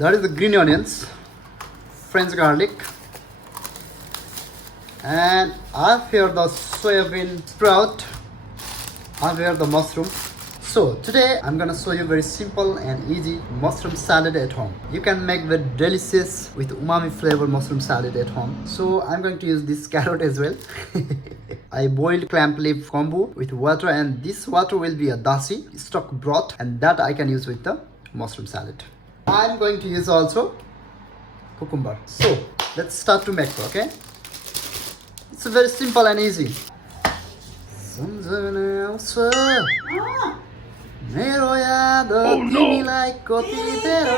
That is the green onions, French garlic, and I've here the soybean sprout. I've here the mushroom. So today I'm gonna show you very simple and easy mushroom salad at home. You can make very delicious with umami flavor mushroom salad at home. So I'm going to use this carrot as well. I boiled clam leaf kombu with water, and this water will be a dashi stock broth, and that I can use with the mushroom salad. I'm going to use also cucumber. So let's start to make, okay? It's very simple and easy. मेरो याद तिमीलाई कति बेर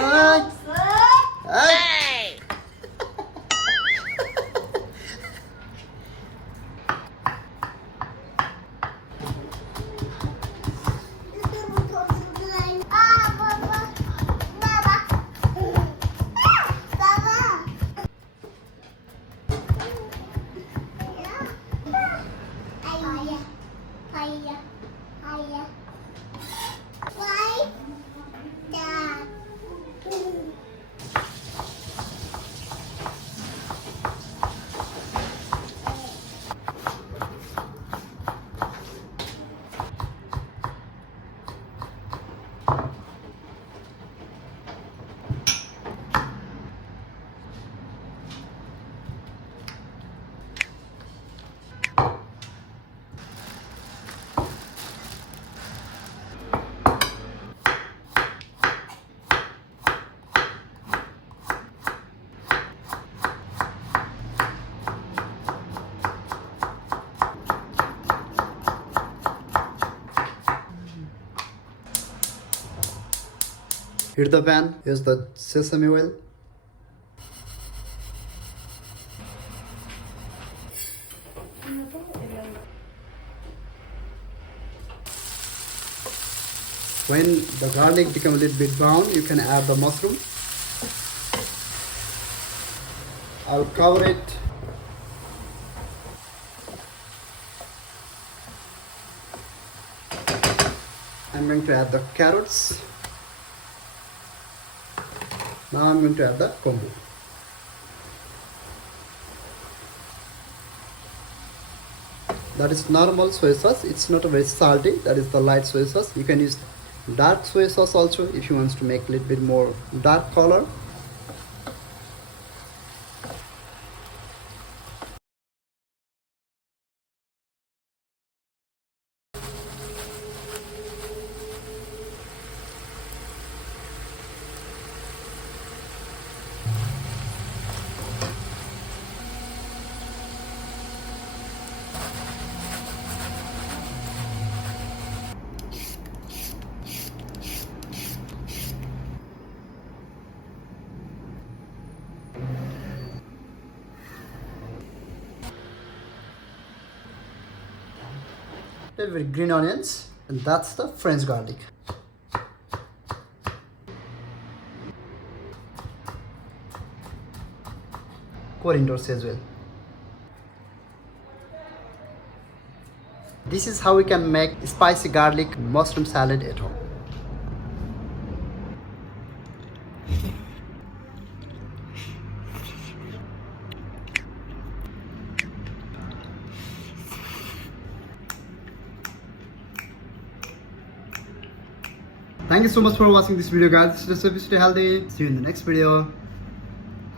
Heat the pan, use the sesame oil. When the garlic becomes a little bit brown, you can add the mushroom. I'll cover it. I'm going to add the carrots. Now I'm going to add the kombu. That is normal soy sauce. It's not a very salty. That is the light soy sauce. You can use dark soy sauce also if you want to make a little bit more dark color. Little bit green onions, and that's the French garlic. Coriander as well. This is how we can make spicy garlic mushroom salad at home. Thank you so much for watching this video, guys. Stay safe, stay healthy. See you in the next video.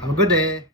Have a good day.